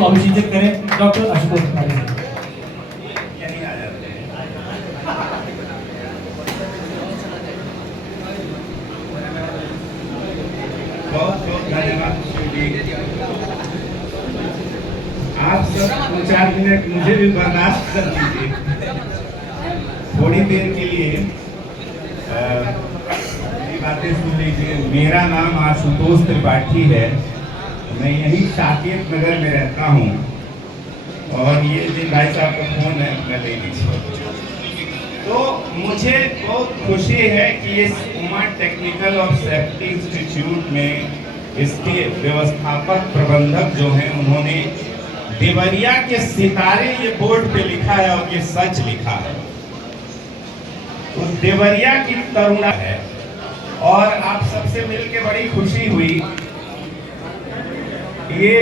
को अभिषेक करें डॉक्टर आशुतोष पांडे। बहुत बहुत धन्यवाद आप सब 2-4 मिनट मुझे भी बर्दाश्त कर लीजिए थोड़ी देर के लिए। बातें सुन लीजिए। मेरा नाम आशुतोष त्रिपाठी है, मैं यही साकेत नगर में रहता हूँ और ये जिन भाई साहब का फोन है मैं ले लीजिए। तो मुझे बहुत खुशी है कि इस उमा टेक्निकल और सेफ्टी इंस्टीट्यूट में इसके व्यवस्थापक प्रबंधक जो हैं उन्होंने देवरिया के सितारे ये बोर्ड पे लिखा है और ये सच लिखा है। तो देवरिया की तरुणा है और आप सबसे मिलके बड़ी खुशी हुई। ये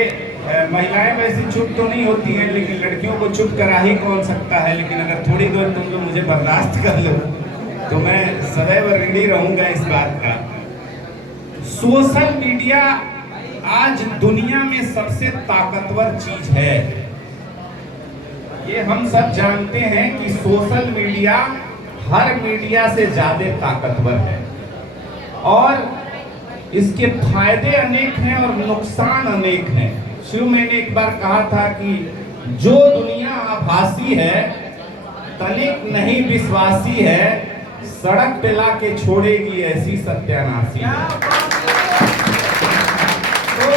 महिलाएं वैसे चुप तो नहीं होती हैं, लेकिन लड़कियों को चुप करा ही कौन सकता है। लेकिन अगर थोड़ी देर तुम लोग मुझे बर्दाश्त कर लो तो मैं सदैव ऋणी रहूंगा इस बात का। सोशल मीडिया आज दुनिया में सबसे ताकतवर चीज है। ये हम सब जानते हैं कि सोशल मीडिया हर मीडिया से ज्यादा ताकतवर है और इसके फायदे अनेक हैं और नुकसान अनेक हैं। शुरू मैंने एक बार कहा था कि जो दुनिया आभासी है तनिक नहीं विश्वासी है, सड़क पे ला के छोड़ेगी ऐसी सत्यानाशी है। तो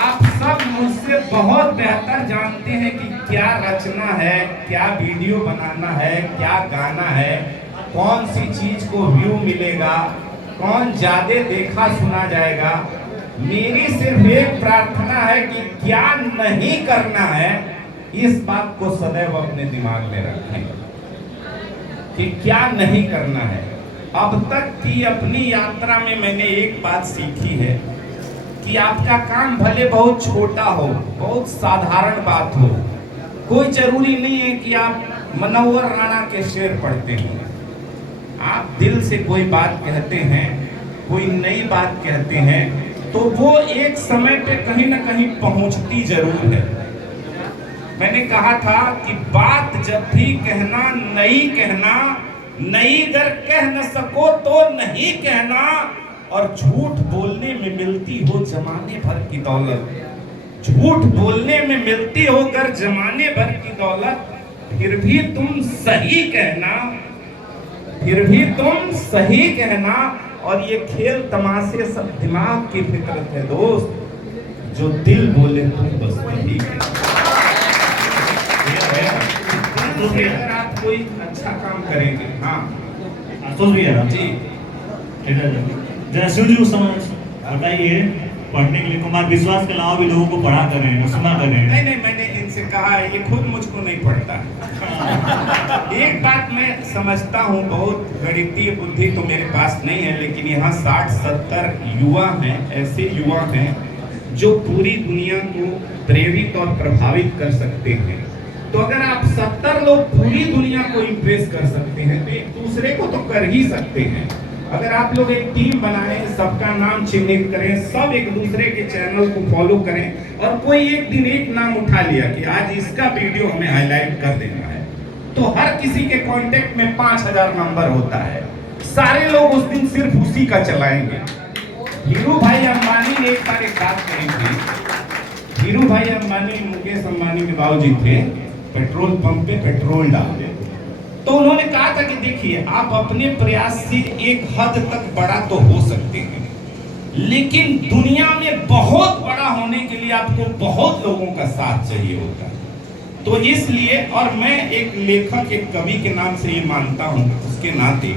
आप सब मुझसे बहुत बेहतर जानते हैं कि क्या रचना है, क्या वीडियो बनाना है, क्या गाना है, कौन सी चीज को व्यू मिलेगा, कौन ज्यादा देखा सुना जाएगा। मेरी सिर्फ एक प्रार्थना है कि क्या नहीं करना है इस बात को सदैव अपने दिमाग में रखें कि क्या नहीं करना है। अब तक की अपनी यात्रा में मैंने एक बात सीखी है कि आपका काम भले बहुत छोटा हो, बहुत साधारण बात हो, कोई जरूरी नहीं है कि आप मनोहर राणा के शेर पढ़ते हैं। आप दिल से कोई बात कहते हैं, कोई नई बात कहते हैं तो वो एक समय पे कहीं ना कहीं पहुंचती जरूर है। मैंने कहा था कि बात जब भी कहना, नई अगर कह न सको तो नहीं कहना, और झूठ बोलने में मिलती हो जमाने भर की दौलत, झूठ बोलने में मिलती हो अगर जमाने भर की दौलत, फिर भी तुम सही कहना, फिर भी तुम सही कहना। और ये खेल तमाशे सब दिमाग की फितरत है दोस्त, जो दिल बोले तुम बस वही अगर आप कोई अच्छा काम करेंगे। हाँ आशुतोष भैया जी, जरा शिव को बताइए, पढ़ने के लिए कुमार विश्वास के अलावा भी लोगों को पढ़ा कर रहे हैं, सुना कर रहे हैं। नहीं मैंने इनसे कहा है, ये खुद मुझको नहीं पढ़ता। एक बात मैं समझता हूँ, बहुत गणितीय बुद्धि तो मेरे पास नहीं है, लेकिन यहाँ 60-70 युवा हैं, ऐसे युवा हैं जो पूरी दुनिया को प्रेरित और प्रभावित कर सकते हैं। तो अगर आप 70 लोग पूरी दुनिया को इम्प्रेस कर सकते हैं तो एक दूसरे को तो कर ही सकते हैं। अगर आप लोग एक टीम बनाएं, सबका नाम चिन्हित करें, सब एक दूसरे के चैनल को फॉलो करें और कोई एक दिन एक नाम उठा लिया कि आज इसका वीडियो हमें हाईलाइट कर देना है, तो हर किसी के कांटेक्ट में 5000 नंबर होता है। सारे लोग उस दिन सिर्फ उसी का चलाएंगे। हीरू भाई अंबानी ने एक बार एक बात कही थी। हीरू भाई अंबानी मुकेश अंबानी के बाबूजी थे, पेट्रोल पंप पे पेट्रोल डालते, तो उन्होंने कहा था कि देखिए आप अपने प्रयास से एक हद तक बड़ा तो हो सकते हैं, लेकिन दुनिया में बहुत बड़ा होने के लिए आपको बहुत लोगों का साथ चाहिए होता है। तो इसलिए, और मैं एक लेखक, एक कवि के नाम से ये मानता हूँ उसके नाते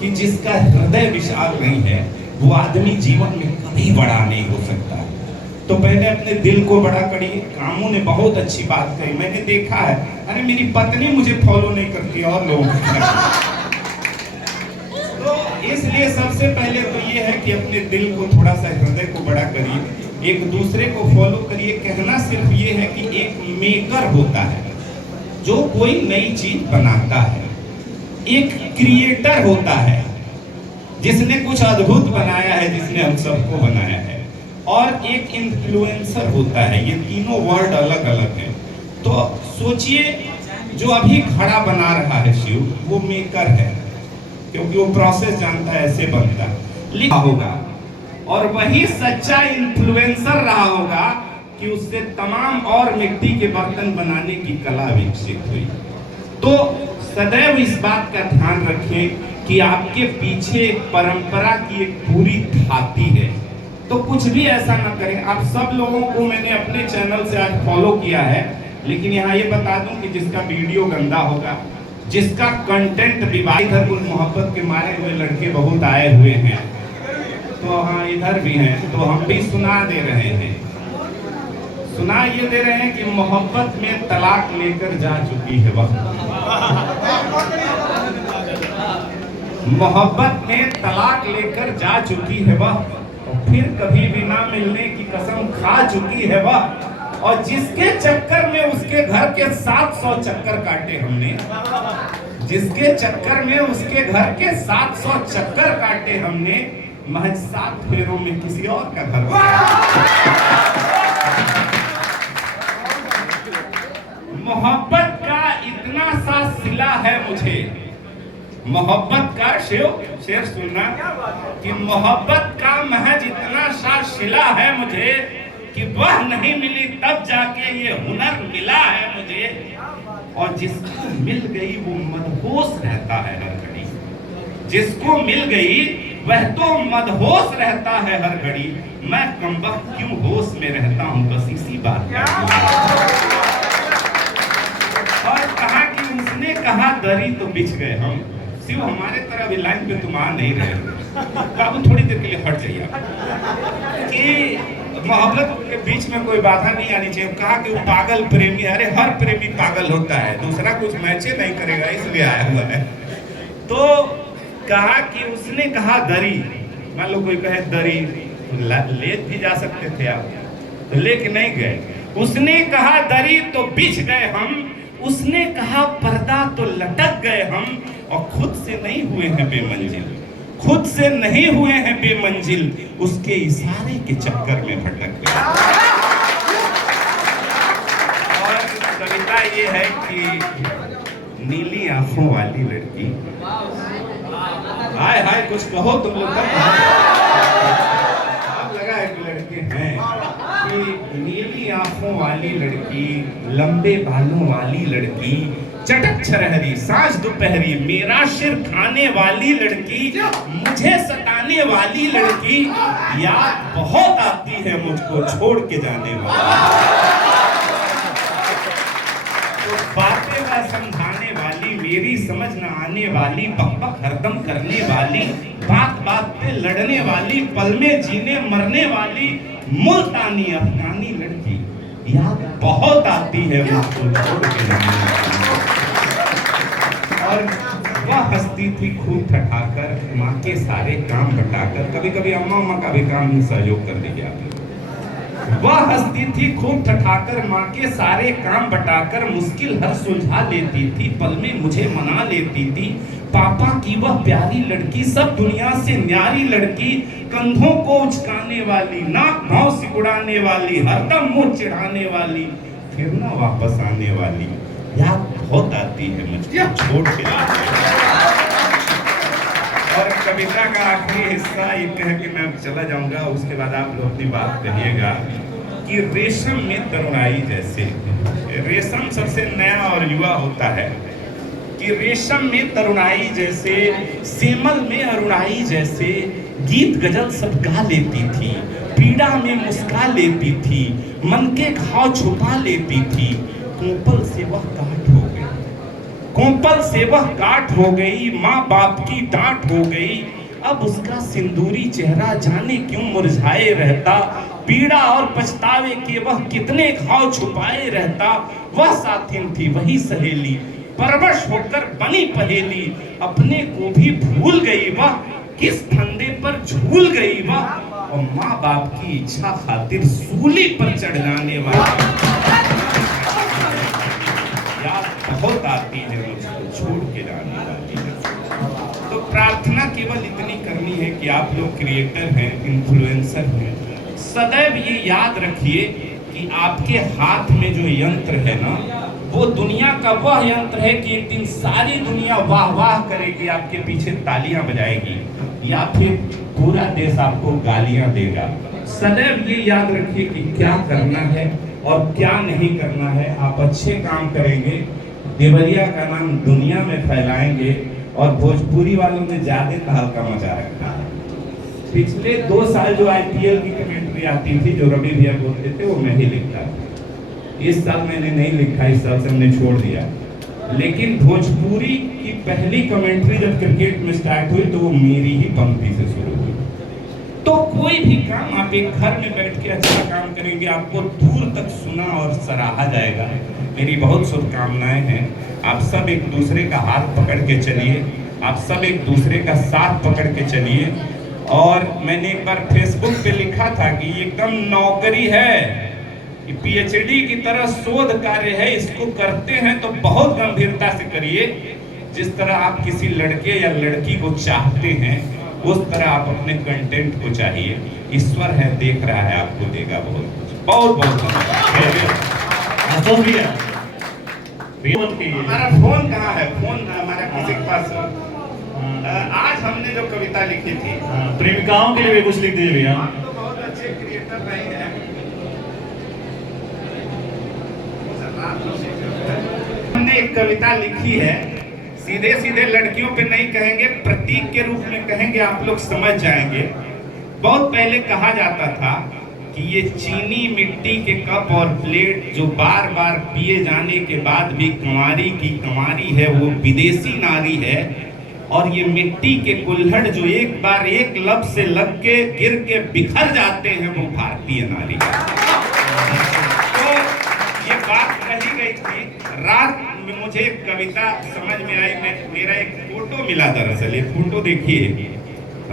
कि जिसका हृदय विशाल नहीं है वो आदमी जीवन में कभी बड़ा नहीं हो सकता। तो पहले अपने दिल को बड़ा करिए। कामों ने बहुत अच्छी बात कही, मैंने देखा है। अरे मेरी पत्नी मुझे फॉलो नहीं करती और लोग तो इसलिए सबसे पहले तो ये है कि अपने दिल को थोड़ा सा, हृदय को बड़ा करिए, एक दूसरे को फॉलो करिए। कहना सिर्फ ये है कि एक मेकर होता है जो कोई नई चीज बनाता है, एक क्रिएटर होता है जिसने कुछ अद्भुत बनाया है, जिसने हम सबको बनाया है, और एक इन्फ्लुएंसर होता है, ये तीनों वर्ड अलग अलग हैं। तो सोचिए जो अभी घड़ा बना रहा है शिव, वो मेकर है, क्योंकि वो प्रोसेस जानता है ऐसे बनता लिखा होगा, और वही सच्चा इन्फ्लुएंसर रहा होगा कि उससे तमाम और मिट्टी के बर्तन बनाने की कला विकसित हुई। तो सदैव इस बात का ध्यान रखें कि आपके पीछे एक परंपरा की एक पूरी थाती है, तो कुछ भी ऐसा ना करें। आप सब लोगों को मैंने अपने चैनल से आज फॉलो किया है, लेकिन यहाँ ये बता दूं कि जिसका वीडियो गंदा होगा, जिसका कंटेंट विवाहित है, कुल मोहब्बत के मारे हुए लड़के बहुत आए हुए हैं, तो हाँ इधर भी हैं, तो हम भी सुना दे रहे हैं, सुना ये दे रहे हैं कि मोहब्बत में तलाक लेकर जा चुकी है वह, मोहब्बत में तलाक लेकर जा चुकी है वह, फिर कभी भी ना मिलने की कसम खा चुकी है वह, और जिसके चक्कर में उसके घर के 700 चक्कर काटे हमने, जिसके चक्कर में उसके घर के 700 चक्कर काटे हमने, महज 7 फेरों में किसी और का घर मोहब्बत का इतना सा सिला है मुझे, मोहब्बत का शेर सुनना कि मोहब्बत का महज इतना सा सिला है मुझे कि वह नहीं मिली तब जाके ये हुनर मिला है मुझे, और जिसको मिल गई वो मदहोश रहता है हर घड़ी, जिसको मिल गई वह तो मदहोश रहता है हर घड़ी, मैं कमबख्त क्यों होश में रहता हूँ, बस इसी बात का। और कहा कि उसने कहा दरी तो बिछ गए हम, शिव हमारे तरह भी लाइन पे तुम आ नहीं रहे, अब थोड़ी देर के लिए हट जाइए कि मोहब्बत के बीच में कोई बाधा नहीं आनी चाहिए। कहा कि वो पागल प्रेमी, अरे हर प्रेमी पागल होता है, दूसरा कुछ मैचे नहीं करेगा इसलिए आया हुआ है। तो कहा कि उसने कहा दरी, मान लो कोई कहे दरी ले भी जा सकते थे आप, तो लेके नहीं गए। उसने कहा दरी तो बिछ गए हम, उसने कहा पर्दा तो लटक गए हम, और खुद से नहीं हुए हैं बेमंजिल, खुद से नहीं हुए हैं बेमंजिल, उसके इशारे के चक्कर में भटक गए। और कविता ये है कि नीली आंखों वाली लड़की, हाय हाय कुछ कहो तुम लोग, अब लगा है कि लड़के हैं, कि नीली आंखों वाली लड़की, लंबे बालों वाली लड़की, चटक छरहरी सांझ दोपहरी मेरा सिर खाने वाली लड़की, मुझे सताने वाली लड़की, याद बहुत आती है मुझको छोड़ के जाने वाली, तो बातें वह समझाने वाली, मेरी समझ न आने वाली, बकबक हरदम करने वाली, बात बात पे लड़ने वाली, पल में जीने मरने वाली, मुल्तानी अफगानी लड़की, याद बहुत आती है मुझको छोड़ के जाने वाली। और वह हंसती थी खूब ठठाकर, माँ के सारे काम बटाकर, कभी कभी अम्मा का भी काम सहयोग कर देगी आप। वह हंसती थी खूब ठठाकर, माँ के सारे काम बटाकर, मुश्किल हर सुलझा लेती थी, पल में मुझे मना लेती थी, पापा की वह प्यारी लड़की, सब दुनिया से न्यारी लड़की, कंधों को उचकाने वाली, नाक भाव सिकुड़ाने वाली, हरदम मुंह चिढ़ाने वाली, फिर ना वापस आने वाली, याद बहुत आती है मुझको छोड़ के जाने वाली। और कविता का आखिरी हिस्सा ये कह के मैं चला जाऊंगा, उसके बाद आप लोग अपनी बात कहिएगा कि रेशम में तरुणाई जैसे, रेशम सबसे नया और युवा होता है, कि रेशम में तरुणाई जैसे, सेमल में अरुणाई जैसे, गीत गजल सब गा लेती थी, पीड़ा में मुस्का लेती थी, मन के घाव छुपा लेती थी, कोपल से वह काट हो गई, कोपल से वह काट हो गई, माँ बाप की डांट हो गई, अब उसका सिंदूरी चेहरा जाने क्यों मुरझाए रहता, पीड़ा और पछतावे के वह कितने घाव छुपाए रहता, वह साथिन थी वही सहेली, परवश होकर बनी पहेली, अपने को भी भूल गई वह, किस फंदे पर झूल गई वह, और माँ बाप की इच्छा खातिर सूली पर चढ़ जाने वाली, याद बहुत आती है मुझको छोड़ के जाने वाली। तो प्रार्थना केवल इतनी करनी है कि आप लोग क्रिएटर हैं, इन्फ्लुएंसर हैं, सदैव ये याद रखिए कि आपके हाथ में जो यंत्र है ना, वो दुनिया का वह यंत्र है कि एक दिन सारी दुनिया वाह वाह करेगी, आपके पीछे तालियां बजाएगी, या फिर पूरा देश आपको गालियां देगा। सदैव ये याद रखिए कि क्या करना है और क्या नहीं करना है। आप अच्छे काम करेंगे, देवरिया का नाम दुनिया में फैलाएंगे, और भोजपुरी वालों ने ज्यादा तहलका मचा रखा है। पिछले 2 साल जो आईपीएल की कमेंट्री आती थी, जो रवि भैया बोलते थे, वो मैं ही लिखता था। इस साल मैंने नहीं लिखा, इस साल से हमने छोड़ दिया। लेकिन भोजपुरी की पहली कमेंट्री जब क्रिकेट में स्टार्ट हुई तो वो मेरी ही पंक्ति से शुरू हुई। तो कोई भी काम आप एक घर में बैठ के अच्छा काम करेंगे, आपको दूर तक सुना और सराहा जाएगा। मेरी बहुत शुभकामनाएं हैं। आप सब एक दूसरे का हाथ पकड़ के चलिए, आप सब एक दूसरे का साथ पकड़ के चलिए। और मैंने एक बार फेसबुक पे लिखा था कि ये एकदम नौकरी है, ये पीएचडी की तरह शोध कार्य है, इसको करते हैं तो बहुत गंभीरता से करिए। जिस तरह आप किसी लड़के या लड़की को चाहते हैं, उस तरह आप अपने कंटेंट को चाहिए। ईश्वर है, देख रहा है, आपको देगा बहुत बहुत धन्यवाद। हमारा फोन कहाँ है? फोन हमारा किसी के पास? आज हमने जो कविता लिखी थी, प्रेमिकाओं के लिए भी कुछ लिख दीजिए भैया। आप तो बहुत अच्छे क्रिएटर नहीं हैं। हमने एक कविता लिखी है, सीधे सीधे लड़कियों पे नहीं कहेंगे, प्रतीक के रूप में कहेंगे, आप लोग समझ जाएंगे। बहुत पहले कहा जाता था कि ये चीनी मिट्टी के कप और प्लेट जो बार बार पिए जाने के बाद भी कंवारी की कंवारी है, वो विदेशी नारी है। और ये मिट्टी के कुल्हड़ जो एक बार एक लब से लग के गिर के बिखर जाते हैं, वो भारतीय नारी है। तो ये बात कही गई थी। रात में मुझे एक कविता समझ में आई, मेरा एक फोटो मिला। दरअसल ये फोटो देखिए,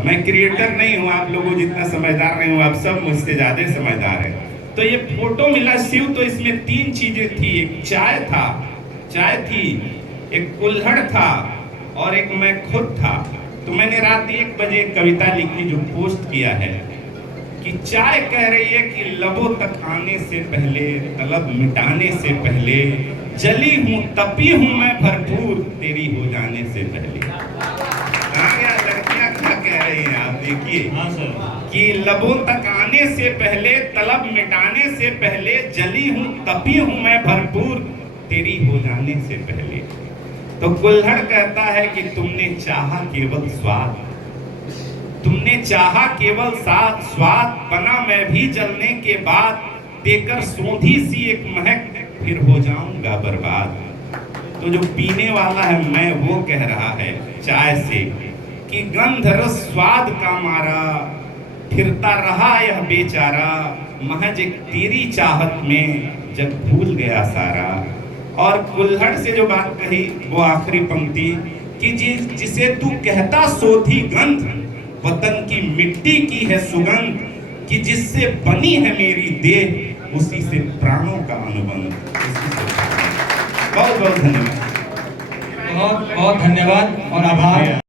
मैं क्रिएटर नहीं हूँ, आप लोगों जितना समझदार नहीं हूँ, आप सब मुझसे ज्यादा समझदार हैं। तो ये फोटो मिला शिव, तो इसमें 3 चीजें थी। एक चाय थी, एक कुल्हड़ था, और एक मैं खुद था। तो मैंने रात 1 बजे एक कविता लिखी जो पोस्ट किया है कि चाय कह रही है कि लबों तक आने से पहले, तलब मिटाने से पहले, जली हूँ तपी हूँ मैं भरपूर, तेरी हो जाने से पहले। लड़कियां क्या कह रही हैं आप देखिए। हाँ सर। कि लबों तक आने से पहले, तलब मिटाने से पहले, जली हूँ तपी हूँ मैं भरपूर, तेरी हो जाने से पहले। तो कुल्हड़ कहता है कि तुमने चाहा केवल स्वाद, तुमने चाहा केवल स्वाद, बना मैं भी जलने के बाद, देकर सोंधी सी एक महक, फिर हो जाऊंगा बर्बाद। तो जो पीने वाला है मैं, वो कह रहा है चाय से कि गंध रस स्वाद का मारा, फिरता रहा यह बेचारा, महज एक तेरी चाहत में जब भूल गया सारा। और कुल्हड़ से जो बात कही, वो आखिरी पंक्ति कि जिसे तू कहता सोधी गंध, वतन की मिट्टी की है सुगंध, कि जिससे बनी है मेरी देह, उसी से प्राणों का अनुबंध। बहुत बहुत धन्यवाद। बहुत बहुत धन्यवाद और आभार।